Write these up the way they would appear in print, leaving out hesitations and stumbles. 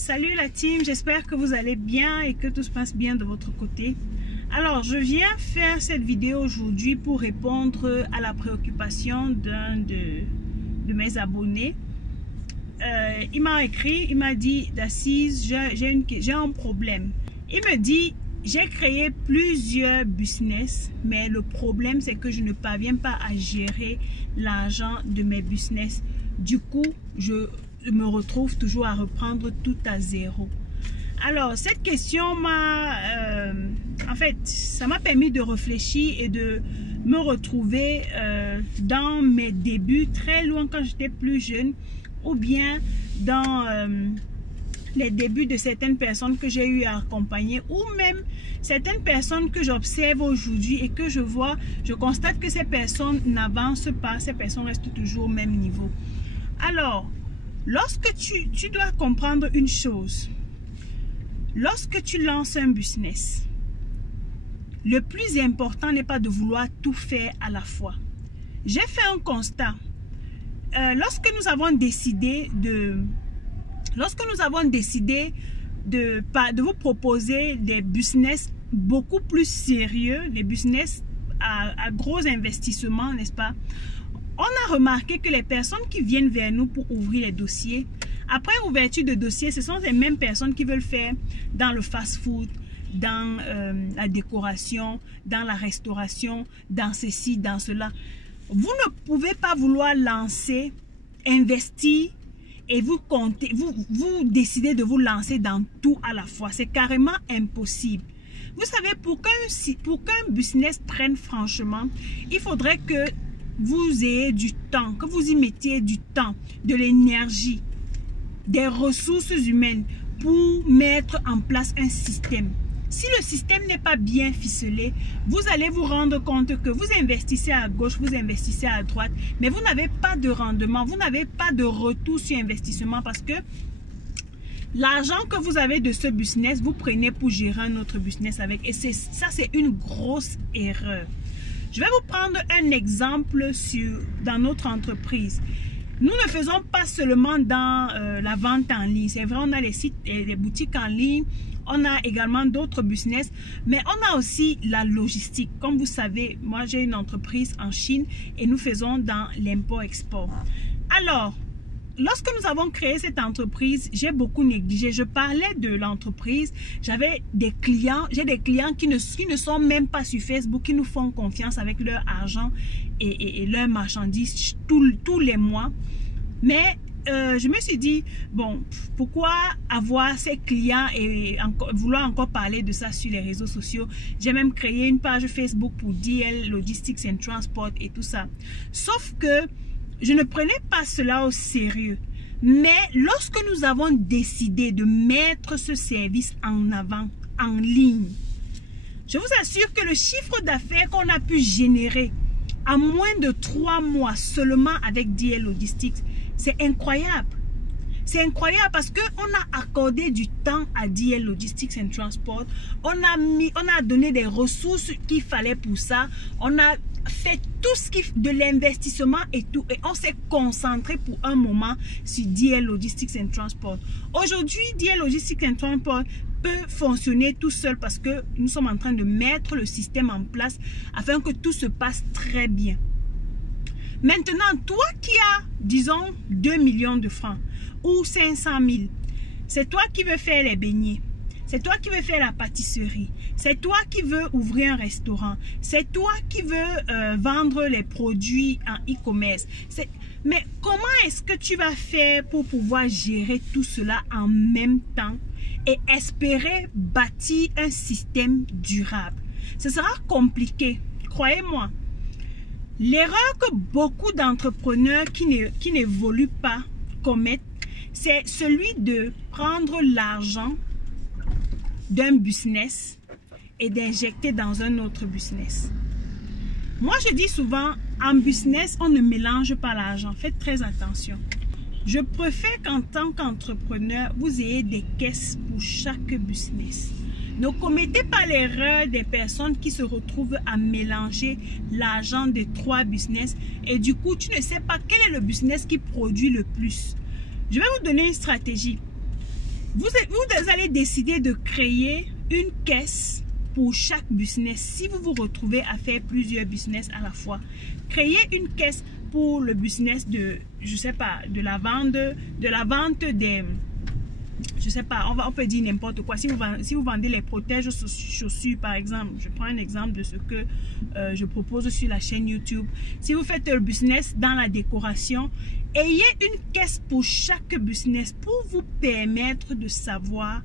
Salut la team, j'espère que vous allez bien et que tout se passe bien de votre côté. Alors, je viens faire cette vidéo aujourd'hui pour répondre à la préoccupation d'un de mes abonnés. Il m'a écrit, il m'a dit, Dacize, j'ai un problème. Il me dit, j'ai créé plusieurs business, mais le problème c'est que je ne parviens pas à gérer l'argent de mes business. Du coup, je me retrouve toujours à reprendre tout à zéro. Alors, cette question m'a, en fait, ça m'a permis de réfléchir et de me retrouver dans mes débuts, très loin quand j'étais plus jeune, ou bien dans les débuts de certaines personnes que j'ai eu à accompagner, ou même certaines personnes que j'observe aujourd'hui et que je vois, je constate que ces personnes n'avancent pas, ces personnes restent toujours au même niveau. Alors, lorsque tu dois comprendre une chose, lorsque tu lances un business, le plus important n'est pas de vouloir tout faire à la fois. J'ai fait un constat. Lorsque nous avons décidé de vous proposer des business beaucoup plus sérieux, des business à gros investissements, n'est-ce pas? On a remarqué que les personnes qui viennent vers nous pour ouvrir les dossiers, après ouverture de dossiers, ce sont les mêmes personnes qui veulent faire dans le fast-food, dans la décoration, dans la restauration, dans ceci, dans cela. Vous ne pouvez pas vouloir lancer, investir et vous décidez de vous lancer dans tout à la fois. C'est carrément impossible. Vous savez, pour qu'un business prenne franchement, il faudrait que vous ayez du temps, que vous y mettiez du temps, de l'énergie, des ressources humaines pour mettre en place un système. Si le système n'est pas bien ficelé, vous allez vous rendre compte que vous investissez à gauche, vous investissez à droite, mais vous n'avez pas de rendement, vous n'avez pas de retour sur investissement parce que l'argent que vous avez de ce business, vous prenez pour gérer un autre business avec. Et ça, c'est une grosse erreur. Je vais vous prendre un exemple dans notre entreprise. Nous ne faisons pas seulement dans la vente en ligne. C'est vrai, on a les sites et les boutiques en ligne. On a également d'autres business. Mais on a aussi la logistique. Comme vous savez, moi j'ai une entreprise en Chine et nous faisons dans l'import-export. Alors, lorsque nous avons créé cette entreprise, j'ai beaucoup négligé. Je parlais de l'entreprise. J'avais des clients. J'ai des clients qui ne sont même pas sur Facebook, qui nous font confiance avec leur argent et leurs marchandises tous les mois. Mais je me suis dit, bon, pourquoi avoir ces clients et vouloir encore parler de ça sur les réseaux sociaux? J'ai même créé une page Facebook pour DL Logistics and Transport et tout ça. Sauf que je ne prenais pas cela au sérieux. Mais lorsque nous avons décidé de mettre ce service en avant, en ligne, je vous assure que le chiffre d'affaires qu'on a pu générer en moins de 3 mois seulement avec DL Logistics, c'est incroyable. C'est incroyable parce qu'on a accordé du temps à DL Logistics and Transport. On a donné des ressources qu'il fallait pour ça. On a fait tout ce qui de l'investissement et tout. Et on s'est concentré pour un moment sur DL Logistics and Transport. Aujourd'hui, DL Logistics and Transport peut fonctionner tout seul parce que nous sommes en train de mettre le système en place afin que tout se passe très bien. Maintenant, toi qui as, disons, 2 millions de francs ou 500 000, c'est toi qui veux faire les beignets, c'est toi qui veux faire la pâtisserie, c'est toi qui veux ouvrir un restaurant, c'est toi qui veux vendre les produits en e-commerce. Mais comment est-ce que tu vas faire pour pouvoir gérer tout cela en même temps et espérer bâtir un système durable? Ce sera compliqué, croyez-moi. L'erreur que beaucoup d'entrepreneurs qui n'évoluent pas commettent, c'est celui de prendre l'argent d'un business et d'injecter dans un autre business. Moi, je dis souvent, en business, on ne mélange pas l'argent. Faites très attention. Je préfère qu'en tant qu'entrepreneur, vous ayez des caisses pour chaque business. Ne commettez pas l'erreur des personnes qui se retrouvent à mélanger l'argent de 3 business et du coup, tu ne sais pas quel est le business qui produit le plus. Je vais vous donner une stratégie. Vous allez décider de créer une caisse pour chaque business. Si vous vous retrouvez à faire plusieurs business à la fois, créez une caisse pour le business de, je sais pas, de la vente des, je sais pas, on peut dire n'importe quoi. Si vous vendez les protèges chaussures, par exemple, je prends un exemple de ce que je propose sur la chaîne YouTube. Si vous faites un business dans la décoration, ayez une caisse pour chaque business pour vous permettre de savoir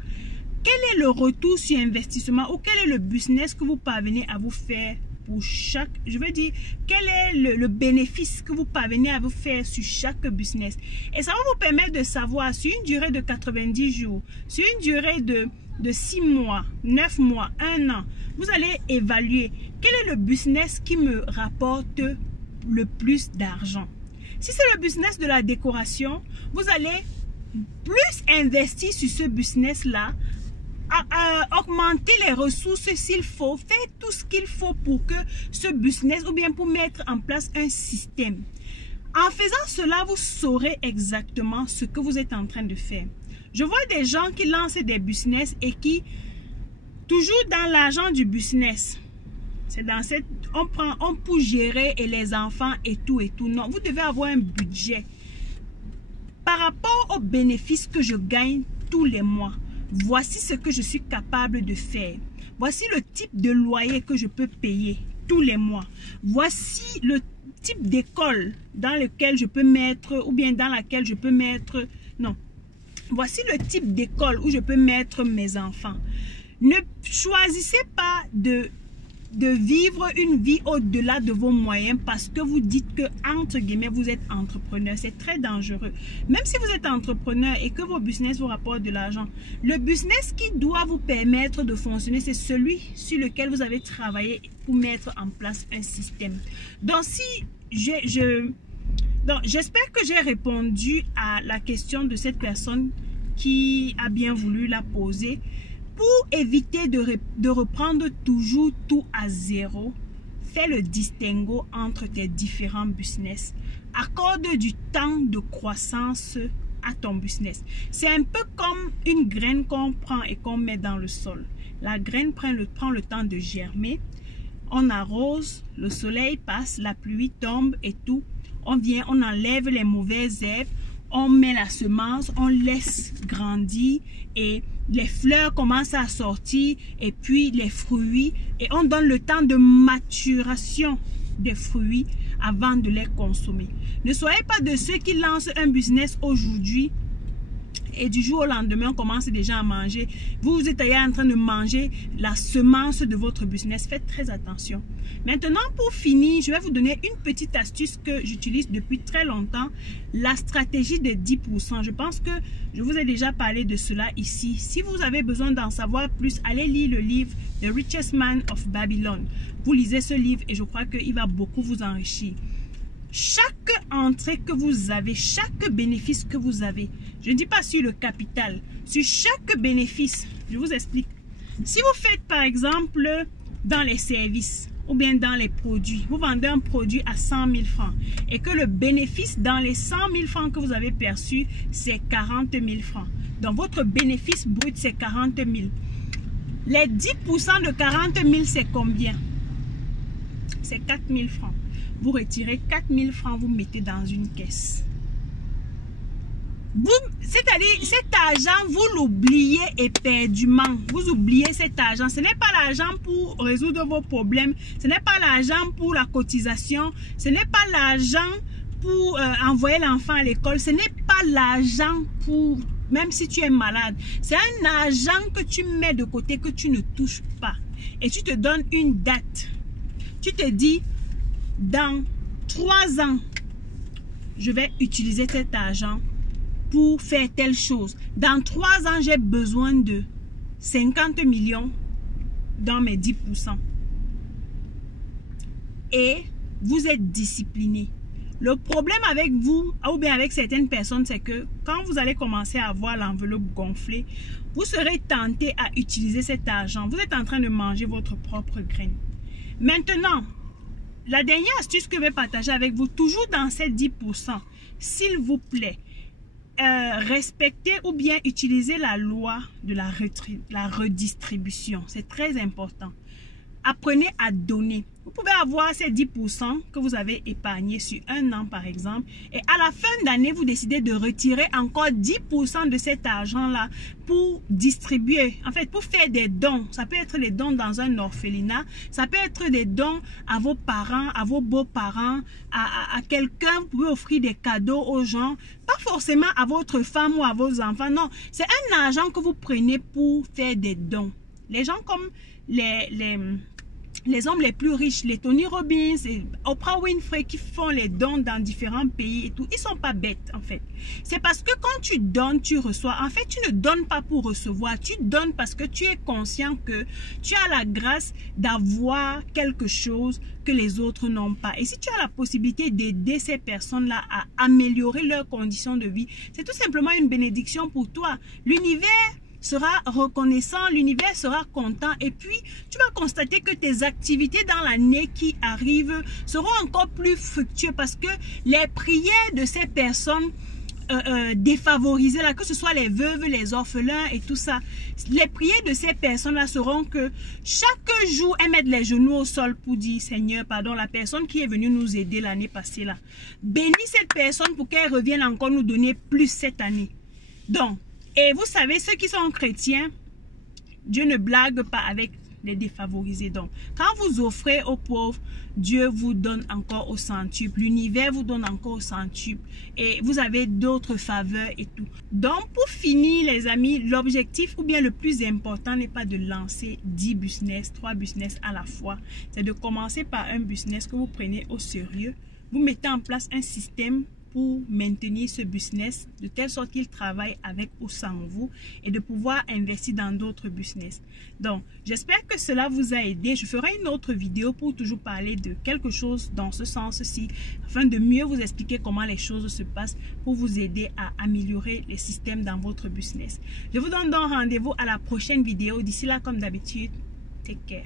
quel est le retour sur investissement ou quel est le business que vous parvenez à vous faire pour chaque, je veux dire, quel est le bénéfice que vous parvenez à vous faire sur chaque business. Et ça va vous permettre de savoir sur une durée de 90 jours, sur une durée de 6 mois, 9 mois, 1 an, vous allez évaluer quel est le business qui me rapporte le plus d'argent. Si c'est le business de la décoration, vous allez plus investir sur ce business-là, augmenter les ressources s'il faut, faire tout ce qu'il faut pour que ce business, ou bien pour mettre en place un système. En faisant cela, vous saurez exactement ce que vous êtes en train de faire. Je vois des gens qui lancent des business et qui, toujours dans l'argent du business, c'est dans cette, on peut gérer et les enfants et tout. Non, vous devez avoir un budget. Par rapport aux bénéfices que je gagne tous les mois, voici ce que je suis capable de faire. Voici le type de loyer que je peux payer tous les mois. Voici le type d'école dans lequel je peux mettre, ou bien dans laquelle je peux mettre, non. Voici le type d'école où je peux mettre mes enfants. Ne choisissez pas de vivre une vie au-delà de vos moyens parce que vous dites que, entre guillemets, vous êtes entrepreneur. C'est très dangereux. Même si vous êtes entrepreneur et que vos business vous rapportent de l'argent, le business qui doit vous permettre de fonctionner, c'est celui sur lequel vous avez travaillé pour mettre en place un système. Donc, j'espère que j'ai répondu à la question de cette personne qui a bien voulu la poser. Pour éviter de reprendre toujours tout à zéro, fais le distinguo entre tes différents business. Accorde du temps de croissance à ton business. C'est un peu comme une graine qu'on prend et qu'on met dans le sol. La graine prend le temps de germer. On arrose, le soleil passe, la pluie tombe et tout. On vient, on enlève les mauvaises herbes. On met la semence, on laisse grandir et les fleurs commencent à sortir et puis les fruits, et on donne le temps de maturation des fruits avant de les consommer. Ne soyez pas de ceux qui lancent un business aujourd'hui et du jour au lendemain on commence déjà à manger. Vous êtes en train de manger la semence de votre business. Faites très attention. Maintenant, pour finir, je vais vous donner une petite astuce que j'utilise depuis très longtemps, la stratégie des 10%. Je pense que je vous ai déjà parlé de cela ici. Si vous avez besoin d'en savoir plus, allez lire le livre The Richest Man of Babylon. Vous lisez ce livre et je crois qu'il va beaucoup vous enrichir. Chaque entrée que vous avez, chaque bénéfice que vous avez, je ne dis pas sur le capital, sur chaque bénéfice, je vous explique. Si vous faites par exemple dans les services ou bien dans les produits, vous vendez un produit à 100 000 francs et que le bénéfice dans les 100 000 francs que vous avez perçu, c'est 40 000 francs. Donc votre bénéfice brut, c'est 40 000. Les 10% de 40 000, c'est combien? C'est 4 000 francs. Vous retirez 4 000 francs, vous mettez dans une caisse. C'est-à-dire, cet argent, vous l'oubliez éperdument. Vous oubliez cet argent. Ce n'est pas l'argent pour résoudre vos problèmes. Ce n'est pas l'argent pour la cotisation. Ce n'est pas l'argent pour envoyer l'enfant à l'école. Ce n'est pas l'argent pour, même si tu es malade. C'est un argent que tu mets de côté, que tu ne touches pas. Et tu te donnes une date. Tu te dis, dans 3 ans, je vais utiliser cet argent pour faire telle chose. Dans 3 ans, j'ai besoin de 50 millions dans mes 10%. Et vous êtes discipliné. Le problème avec vous, ou bien avec certaines personnes, c'est que quand vous allez commencer à voir l'enveloppe gonflée, vous serez tenté à utiliser cet argent. Vous êtes en train de manger votre propre graine. Maintenant, la dernière astuce que je vais partager avec vous, toujours dans ces 10%, s'il vous plaît, respecter ou bien utiliser la loi de la redistribution. C'est très important. Apprenez à donner. Vous pouvez avoir ces 10% que vous avez épargnés sur un an, par exemple. Et à la fin d'année, vous décidez de retirer encore 10% de cet argent-là pour distribuer. En fait, pour faire des dons. Ça peut être des dons dans un orphelinat. Ça peut être des dons à vos parents, à vos beaux-parents, à quelqu'un. Vous pouvez offrir des cadeaux aux gens. Pas forcément à votre femme ou à vos enfants. Non, c'est un argent que vous prenez pour faire des dons. Les gens comme les hommes les plus riches, les Tony Robbins, et Oprah Winfrey qui font les dons dans différents pays et tout, ils sont pas bêtes en fait. C'est parce que quand tu donnes, tu reçois. En fait, tu ne donnes pas pour recevoir, tu donnes parce que tu es conscient que tu as la grâce d'avoir quelque chose que les autres n'ont pas. Et si tu as la possibilité d'aider ces personnes-là à améliorer leurs conditions de vie, c'est tout simplement une bénédiction pour toi. L'univers sera reconnaissant, l'univers sera content et puis tu vas constater que tes activités dans l'année qui arrive seront encore plus fructueuses parce que les prières de ces personnes défavorisées là, que ce soit les veuves, les orphelins et tout ça, les prières de ces personnes là seront que chaque jour elles mettent les genoux au sol pour dire Seigneur pardon, la personne qui est venue nous aider l'année passée là, bénis cette personne pour qu'elle revienne encore nous donner plus cette année. Donc et vous savez, ceux qui sont chrétiens, Dieu ne blague pas avec les défavorisés. Donc, quand vous offrez aux pauvres, Dieu vous donne encore au centuple. L'univers vous donne encore au centuple. Et vous avez d'autres faveurs et tout. Donc, pour finir, les amis, l'objectif ou bien le plus important n'est pas de lancer 10 business, 3 business à la fois. C'est de commencer par un business que vous prenez au sérieux. Vous mettez en place un système pour maintenir ce business de telle sorte qu'il travaille avec ou sans vous et de pouvoir investir dans d'autres business. Donc, j'espère que cela vous a aidé. Je ferai une autre vidéo pour toujours parler de quelque chose dans ce sens-ci, afin de mieux vous expliquer comment les choses se passent pour vous aider à améliorer les systèmes dans votre business. Je vous donne donc rendez-vous à la prochaine vidéo. D'ici là, comme d'habitude, take care.